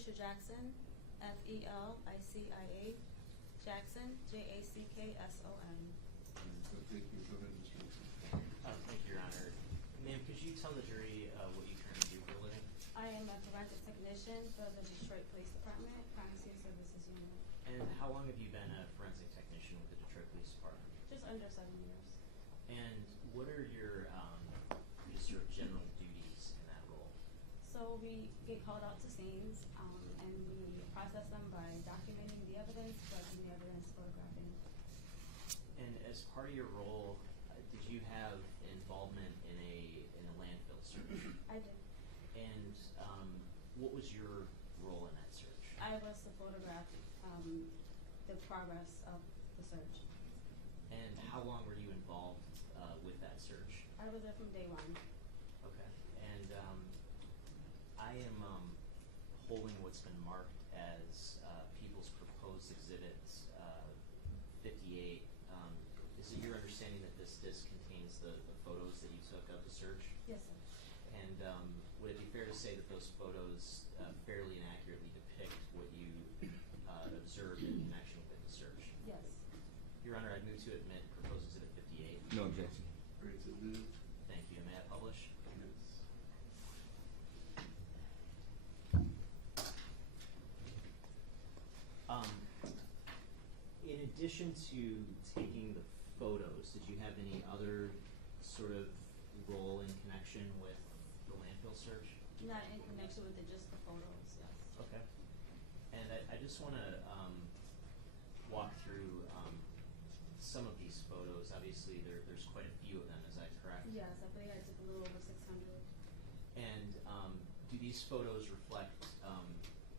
Felicia Jackson, Felicia Jackson, Jackson. Thank you. Go ahead, Mr. Wilson. Thank you, Your Honor. Ma'am, could you tell the jury what you currently do for a living? I am a forensic technician for the Detroit Police Department, Crime Scene Services Unit. And how long have you been a forensic technician with the Detroit Police Department? Just under 7 years. And what are your just sort of general duties in that role? So we get called out to scenes, and we process them by documenting the evidence, collecting the evidence, photographing. And as part of your role, did you have involvement in a landfill search? I did. And what was your role in that search? I was to photograph the progress of the search. And how long were you involved with that search? I was there from day one. Okay. And I am holding what's been marked as People's Proposed Exhibit 58. Is it your understanding that this disc contains the photos that you took of the search? Yes, sir. And would it be fair to say that those photos fairly and accurately depict what you observed in connection with the search? Yes. Your Honor, I'd move to admit Proposed Exhibit 58. No objection. Great, admitted. Thank you. May I publish? Yes. In addition to taking the photos, did you have any other sort of role in connection with the landfill search? Not in connection with just the photos, yes. Okay. And I just want to walk through some of these photos. Obviously, there's quite a few of them. Is that correct? Yes, I believe I took a little over 600. And do these photos reflect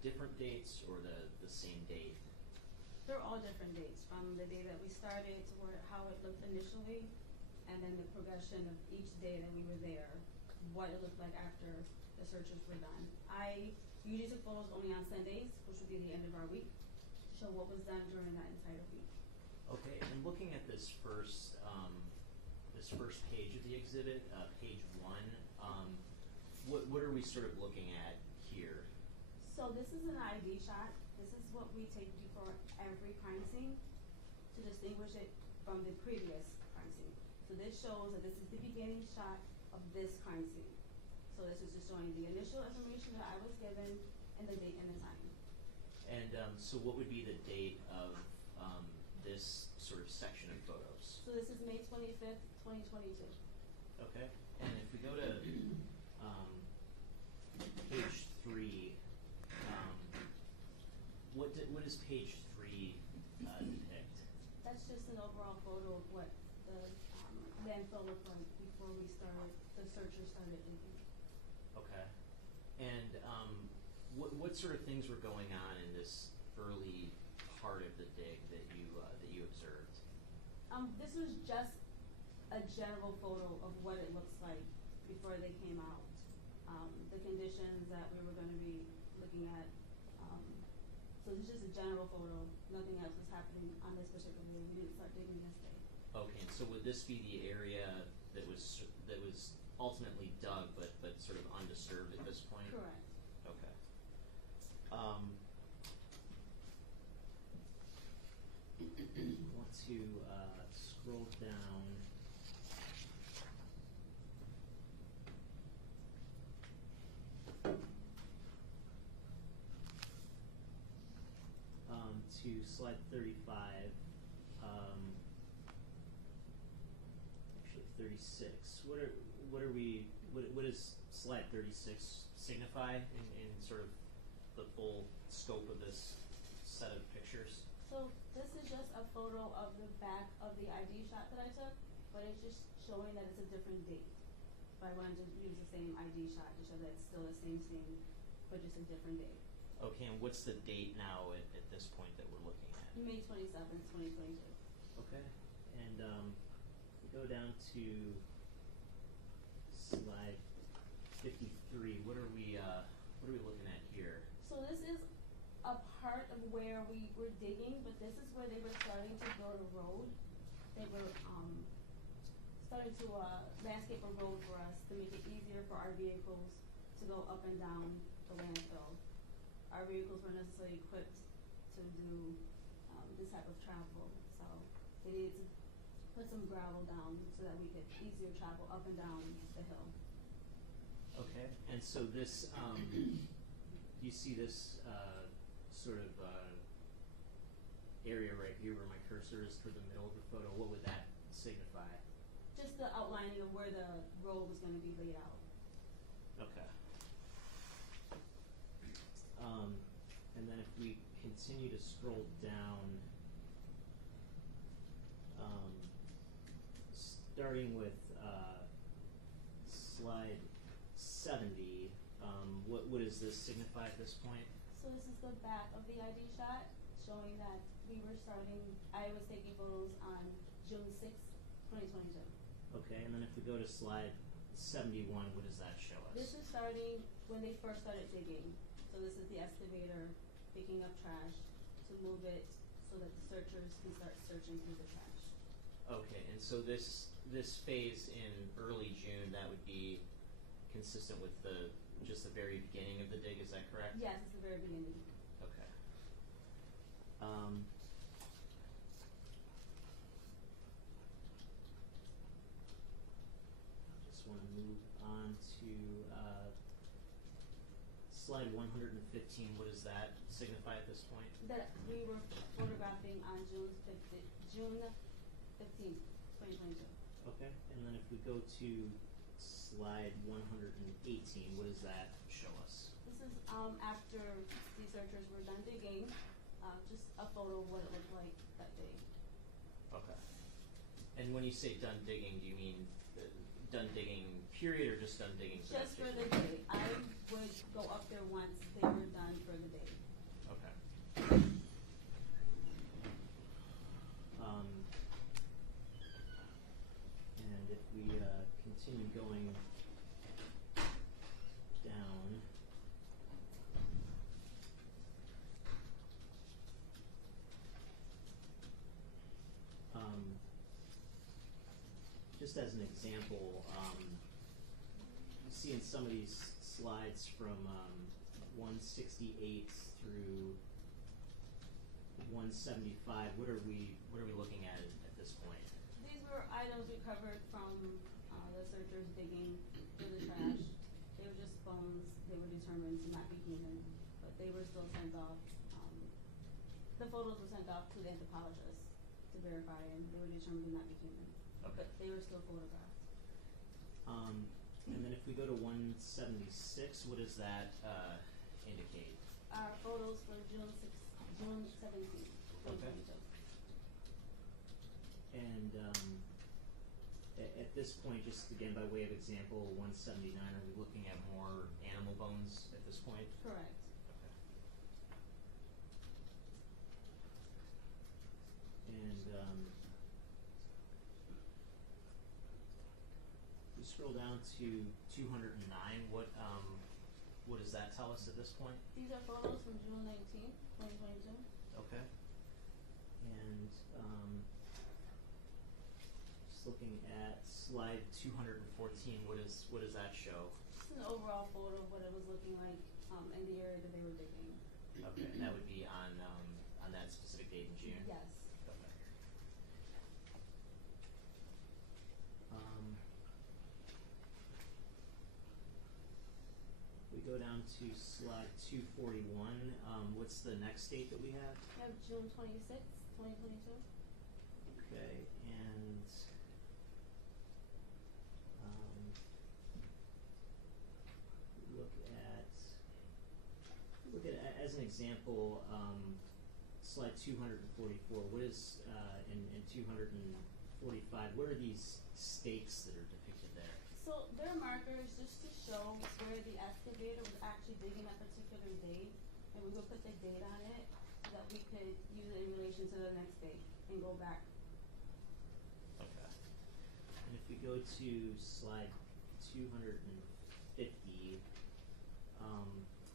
different dates or the same date? They're all different dates, from the day that we started to how it looked initially, and then the progression of each day that we were there, what it looked like after the searches were done. I usually took photos only on Sundays, which would be the end of our week, to show what was done during that entire week. Okay, and looking at this first page of the exhibit, page 1, what are we sort of looking at here? So this is an ID shot. This is what we take before every crime scene to distinguish it from the previous crime scene. So this shows that this is the beginning shot of this crime scene. So this is just showing the initial information that I was given and the date and the time. And so what would be the date of this sort of section of photos? So this is May 25th, 2022. Okay, and if we go to page 3, what does page 3 depict? That's just an overall photo of what the landfill looked like before the searchers started digging. Okay, and what sort of things were going on in this early part of the dig that you observed? This was just a general photo of what it looks like before they came out. The conditions that we were going to be looking at. So this is just a general photo. Nothing else was happening on this particular day. We didn't start digging this day. Okay, and so would this be the area that was ultimately dug, but sort of undisturbed at this point? Correct. Okay. I want to scroll down. To slide 35, actually 36. What does slide 36 signify in sort of the full scope of this set of pictures? So this is just a photo of the back of the ID shot that I took, but it's just showing that it's a different date. But I wanted to use the same ID shot to show that it's still the same scene, but just a different date. Okay, and what's the date now at this point that we're looking at? May 27th, 2022. Okay, and we go down to slide 53. What are we looking at here? So this is a part of where we were digging, but this is where they were starting to build a road. They were starting to landscape a road for us to make it easier for our vehicles to go up and down the landfill. our vehicles weren't necessarily equipped to do this type of travel. So they needed to put some gravel down so that we could easier travel up and down the hill. Okay, and so this, you see this sort of area right here where my cursor is toward the middle of the photo. What would that signify? Just the outlining of where the road was going to be laid out. Okay. And then if we continue to scroll down, starting with slide 70, what does this signify at this point? So this is the back of the ID shot, showing that I was taking photos on June 6th, 2022. Okay, and then if we go to slide 71, what does that show us? This is starting when they first started digging. So this is the excavator picking up trash to move it so that the searchers can start searching through the trash. Okay, and so this phase in early June, that would be consistent with just the very beginning of the dig, is that correct? Yes, it's the very beginning. Okay. Just want to move on to slide 115. What does that signify at this point? That we were photographing on June 15th, 2022. Okay, and then if we go to slide 118, what does that show us? This is after the searchers were done digging, just a photo of what it looked like that day. Okay. And when you say done digging, do you mean done digging period or just done digging for Just for that the day. I would go up there once they were done for the day. Okay. And if we continue going down, just as an example, you see in some of these slides from 168 through 175, what are we looking at this point? These were items recovered from the searchers digging through the trash. They were just bones. They were determined to not be human, but they were still sent off. The photos were sent off to the anthropologist to verify, and they were determined to not be human. Okay. But they were still photographed. And then if we go to 176, what does that indicate? Our photos for June 17th, 2022. And at this point, just again by way of example, 179, are we looking at more animal bones at this point? Correct. Okay. And we scroll down to 209. What does that tell us at this point? These are photos from June 19th, 2022. Okay. And just looking at slide 214, what does that show? Just an overall photo of what it was looking like in the area that they were digging. Okay, and that would be on that specific date in June? Yes. Okay. We go down to slide 241. What's the next date that we have? We have June 26th, 2022. Okay, and look at as an example, slide 244. What is in 245? What are these stakes that are depicted there? So they're markers just to show where the excavator was actually digging that particular day, and we would put the date on it so that we could use it in relation to the next day and go back. Okay. And if we go to slide 250,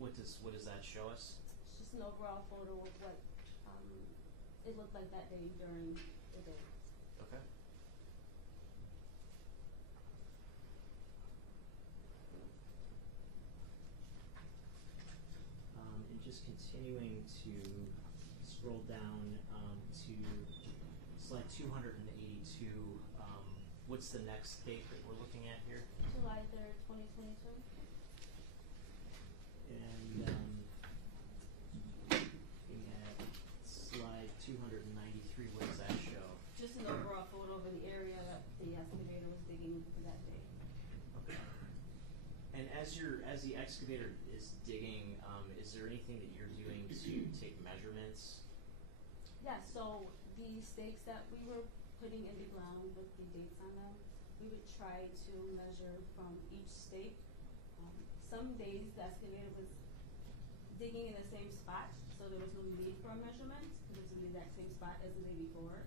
what does that show us? It's just an overall photo of what it looked like that day during the day. Okay. And just just continuing to scroll down to slide 282. What's the next date that we're looking at here? July 3rd, 2022. And looking at slide 293, what does that show? Just an overall photo of the area that the excavator was digging for that day. Okay. And as the excavator is digging, is there anything that you're doing to take measurements? Yeah, so the stakes that we were putting in the ground with the dates on them, we would try to measure from each stake. Some days the excavator was digging in the same spot, so there was no need for a measurement because it was in the exact same spot as the day before.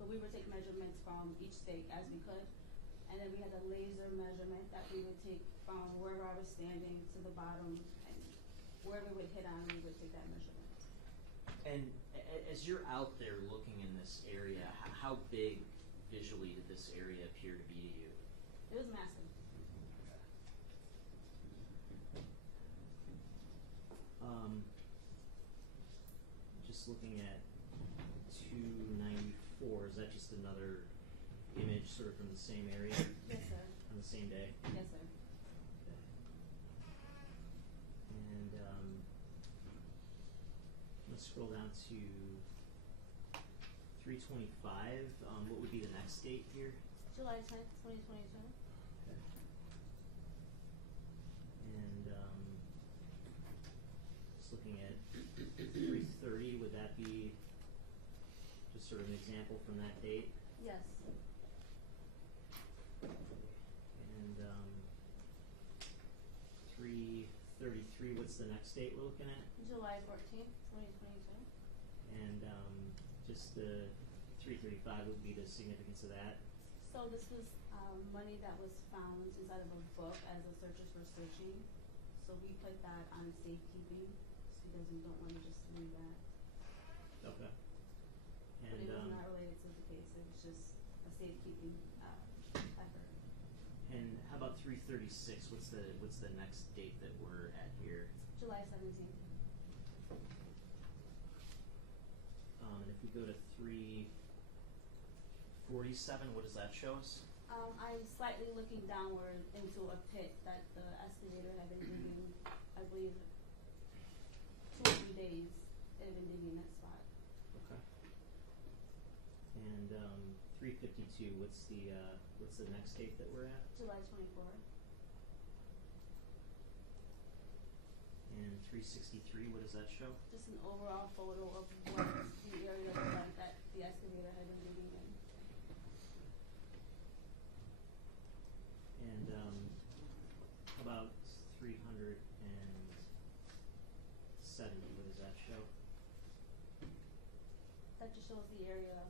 But we would take measurements from each stake as we could. And then we had a laser measurement that we would take from wherever I was standing to the bottom, and wherever we would hit on, we would take that measurement. And as you're out there looking in this area, how big visually did this area appear to be to you? It was massive. Just looking at 294, is that just another image sort of from the same area? Yes, sir. On the same day? Yes, sir. Okay. And let's scroll down to 325. What would be the next date here? July 10th, 2022. Okay. And just looking at 330, would that be just sort of an example from that date? Yes. And 333, what's the next date we're looking at? July 14th, 2022. And just the 335 would be the significance of that. So this was money that was found inside of a book as the searchers were searching. So we put that on safekeeping just because we don't want to just leave that. Okay. But And it was not related to the case. It was just a safekeeping effort. and how about 336? What's the next date that we're at here? July 17th. And if we go to 347, what does that show us? I'm slightly looking downward into a pit that the excavator had been digging, I believe, 2 or 3 days it had been digging that spot. Okay. And 352, what's the next date that we're at? July 24th. And 363, what does that show? Just an overall photo of what the area looked like that the excavator had been digging in. And how about 370, what does that show? That just shows the area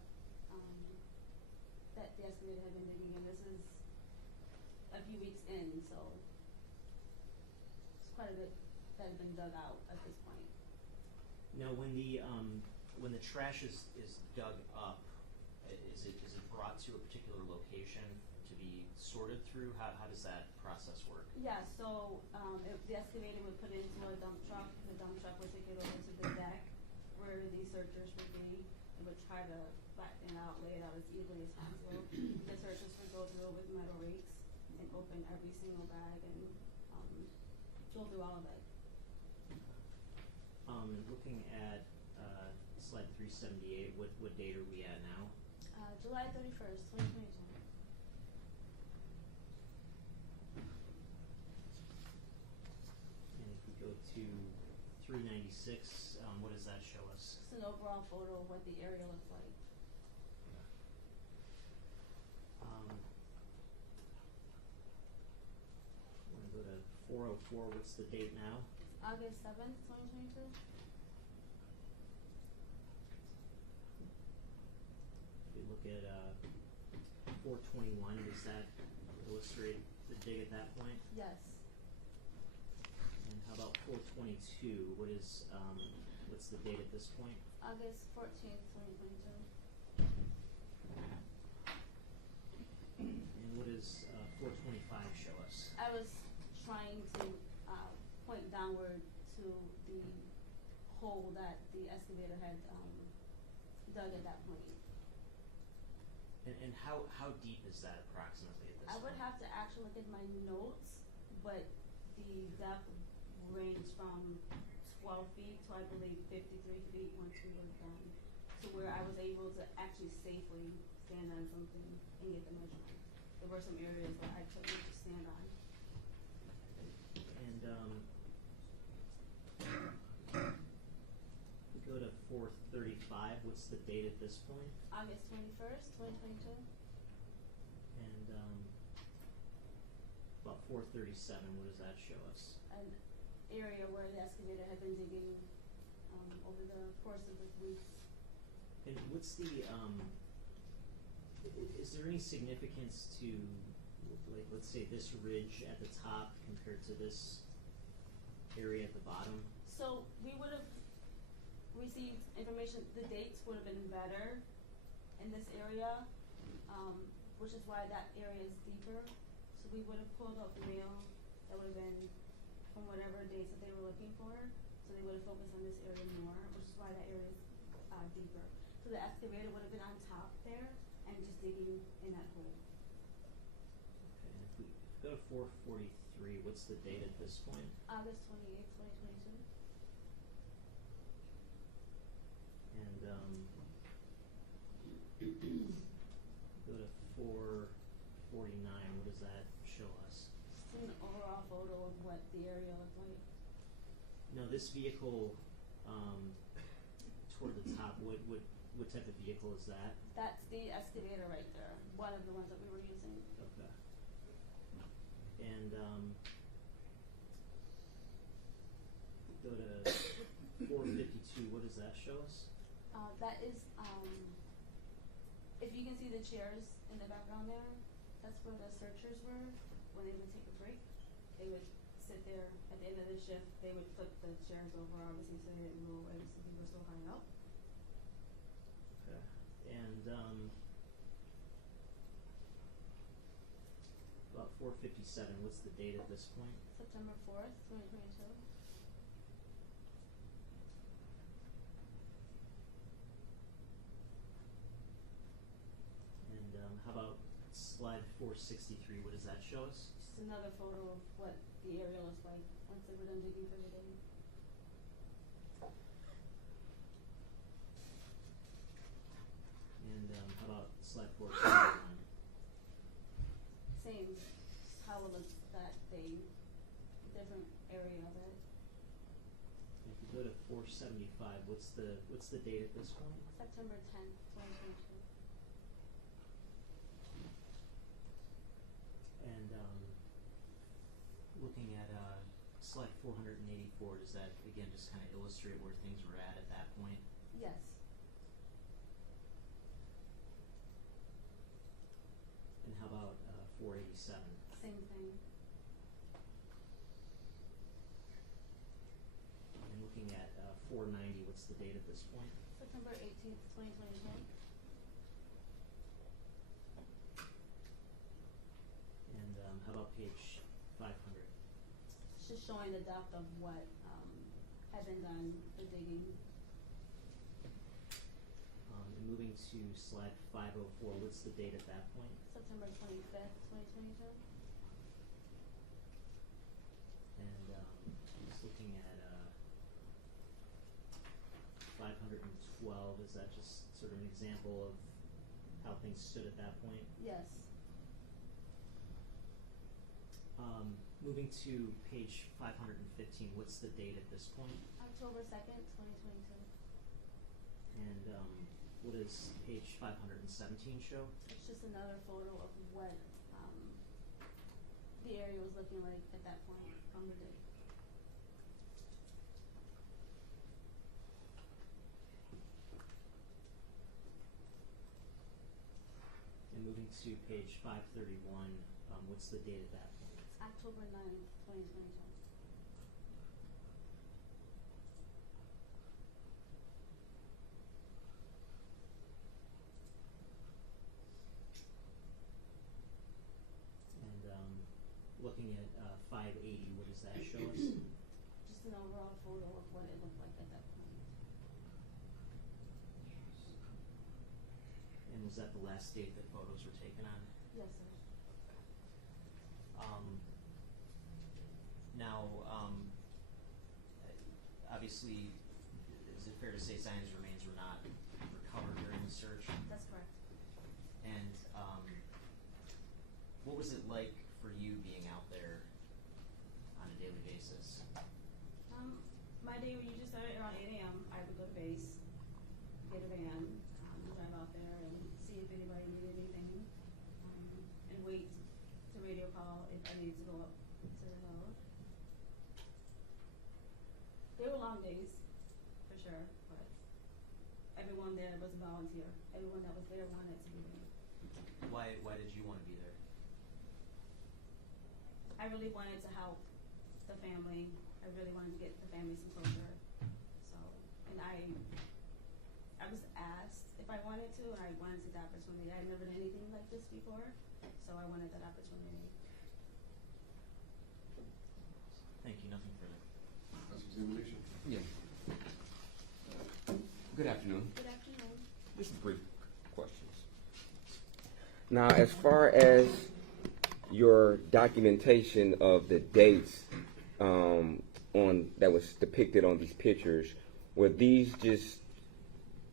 that the excavator had been digging in. This is a few weeks in, so it's quite a bit that has been dug out at this point. Now, when the trash is dug up, is it brought to a particular location to be sorted through? How does that process work? Yeah, so if the excavator would put it into a dump truck, the dump truck would take it over to the deck where the searchers would be, and would try to flatten it out, lay it out as evenly as possible. The searchers would go through it with metal rakes and open every single bag and go through all of it. Looking at slide 378, what date are we at now? July 31st, 2022. And if we go to 396, what does that show us? Just an overall photo of what the area looks like. We're going to go to 404, what's the date now? August 7th, 2022. If we look at 421, does that illustrate the dig at that point? Yes. And how about 422? What's the date at this point? August 14th, 2022. And what does 425 show us? I was trying to point downward to the hole that the excavator had dug at that point. And how deep is that approximately at this I would point? have to actually look at my notes, but the depth ranged from 12 feet to I believe 53 feet once we were done, to where I was able to actually safely stand on something and get the measurement. There were some areas where I couldn't just stand on. And we go to 435. What's the date at this point? August 21st, 2022. And about 437. What does that show us? An area where the excavator had been digging over the course of the weeks. And what's the is there any significance to, like, let's say this ridge at the top compared to this area at the bottom? So we would have received information, the dates would have been better in this area, which is why that area is deeper. So we would have pulled out the mail that would have been from whatever dates that they were looking for. So they would have focused on this area more, which is why that area is deeper. So the excavator would have been on top there and just digging in that hole. Okay, and if we go to 443, what's the date at this point? August 28th, 2022. And go to 449. What does that show us? Just an overall photo of what the area looked like. No, this vehicle toward the top. What type of vehicle is that? That's the excavator right there, one of the ones that we were using. Okay. And go to 452. What does that show us? That is, if you can see the chairs in the background there, that's where the searchers were. When they would take a break, they would sit there at the end of the shift. They would flip the chairs over, obviously, so they didn't move away, so they were so high up. Okay. And about 457. What's the date at this point? September 4th, 2022. And how about slide 463? What does that show us? Just another photo of what the area looks like once they were done digging for the day. And how about slide 469? Same, how it looks that day, different area of it. If you go to 475, what's the date at this point? September 10th, 2022. And looking at slide 484, does that again just kind of illustrate where things were at that point? Yes. And how about 487? Same thing. And looking at 490, what's the date at this point? September 18th, 2022. And how about page 500? It's just showing the depth of what had been done, the digging. And moving to slide 504, what's the date at that point? September 25th, 2022. And just looking at 512, is that just sort of an example of how things stood at that point? Yes. Moving to page 515, what's the date at this point? October 2nd, 2022. And what does page 517 show? It's just another photo of what the area was looking like at that point on the dig. And moving to page 531, what's the date at that point? October 9th, 2022. And looking at 580, what does that show us? Just an overall photo of what it looked like at that point. was that the last date that photos were taken on? Yes, sir. Now, obviously, is it fair to say Zion's remains were not recovered during the search? That's correct. And what was it like for you being out there on a daily basis? My day usually started around 8 a.m. I would go to base, get a van, drive out there and see if anybody needed anything, and wait to radio call if I needed to go up to the hill. They were long days, for sure, but everyone there was a volunteer. Everyone that was there wanted to be there. Why did you want to be there? I really wanted to help the family. I really wanted to get the family some closure. So, and I was asked if I wanted to, and I wanted to take the opportunity. I had never done anything like this before, so I wanted that opportunity. Thank you. Nothing further. Cross-examination. Yeah. Good afternoon. Good afternoon. Just brief questions. Now, as far as your documentation of the dates that was depicted on these pictures, were these just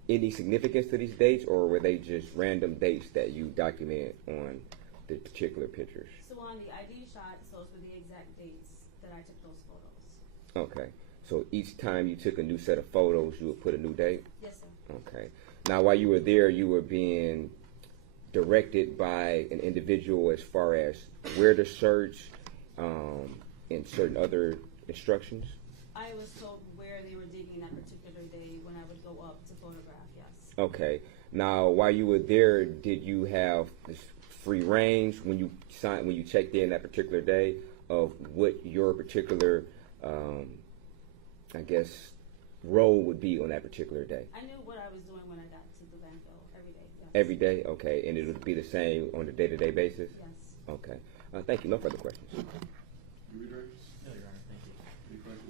any significance to these dates, or were they just random dates that you documented on the particular pictures? So on the ID shots, those were the exact dates that I took those photos. Okay. So each time you took a new set of photos, you would put a new date? Yes, sir. Okay. Now, while you were there, you were being directed by an individual as far as where to search and certain other instructions? I was told where they were digging that particular day when I would go up to photograph, yes. Okay. Now, while you were there, did you have this free range when you checked in that particular day of what your particular, I guess, role would be on that particular day? I knew what I was doing when I got to the landfill every day, yes. Every day? Okay. And it would be the same on a day-to-day basis? Yes. Okay. Thank you. No further questions. UV directors? No, Your Honor. Thank you. Any questions?